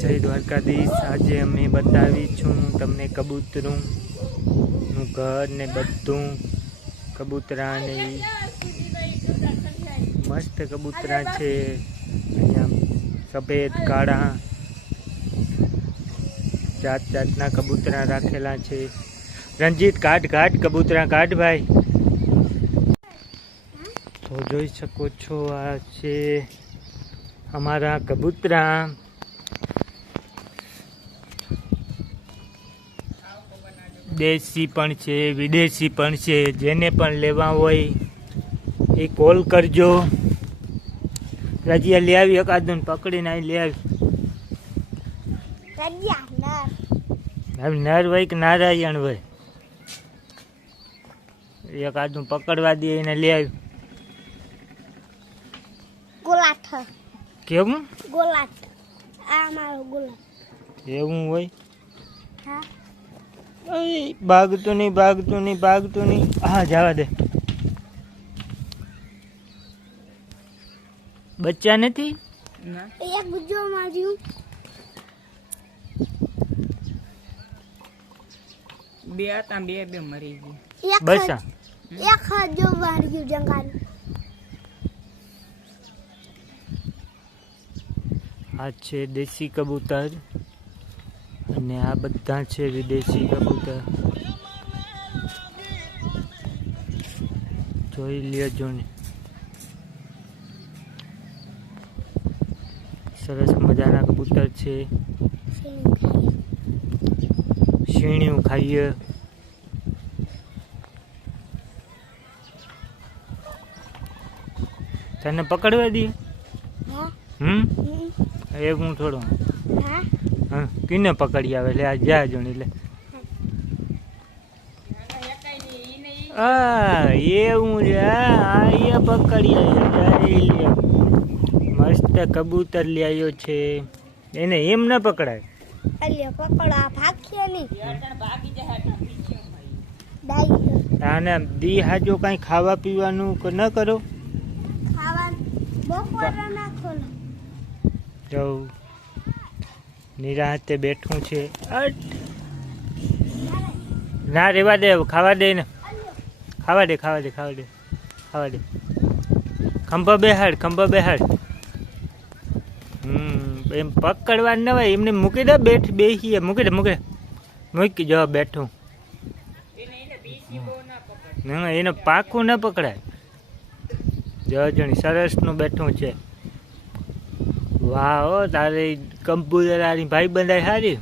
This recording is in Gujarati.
જય દ્વારકાધીશ। આજે અમે બતાવી છું તમને કબૂતરનું ઘર ને બધું કબૂતરા ને મસ્ત કબૂતરા છે। અહીંયા સફેદ કાળા જાત જાતના કબૂતરા રાખેલા છે। રંજીત કાઢ કબૂતરા કાઢ ભાઈ। તો જોઈ શકો છો આ છે અમારા કબૂતરા। દેશી પણ છે વિદેશી પણ છે, જેને પણ લેવા હોય એ કોલ કરજો। રજીયા લઈ આવી એકાદું પકડીને આવી લઈ આવી નર હોય કે નારાયણ હોય એકાદું પકડવા દે એને લઈ આવી। ગોલાટ કેવું ગોલાટ આ મારો ગોલાટ એવું હોય? હા ભાગતું નહીં। હા જવા દે। બચ્ચા નથી એક ગુજો માર્યું બે હતા બે મરી ગઈ બસા એક જો માર્યું જંગાલ। આ છે દેશી કબૂતર અને આ બધા છે વિદેશી કબૂતર। જોઈ લેજો ને સરસ મજાના કબૂતર છે। શીણ્યું ખાઈએ। તને પકડવા દઈએ? એક હું થોડું હા કિને પકડી આવે લે આ જા જોણી લે। એવું રે આ એ પકડી આવ્યો મસ્ત કબૂતર લઈ આવ્યો છે। એને એમ ના પકડાય અલ્યો પકડા ભાગ્ય નહીં આને દી હાજો કઈ ખાવા પીવાનું ન કરો ખાવાનું બપોરે નાખો જો નિરાંતે બેઠું છે। ના રેવા દે ખાવા દે ને ખાવા દે ખંભા બેહાડ એમ પકડવા ન હોય એમને મૂકી દે બેસીએ મૂકી દે મૂકી જો બેઠું ના એને પાકું ન પકડાય। જો જણી સરસ નું બેઠું છે। વાહ તારે કમ્પ્યુટર આની ભાઈ બંધાઈ સારી।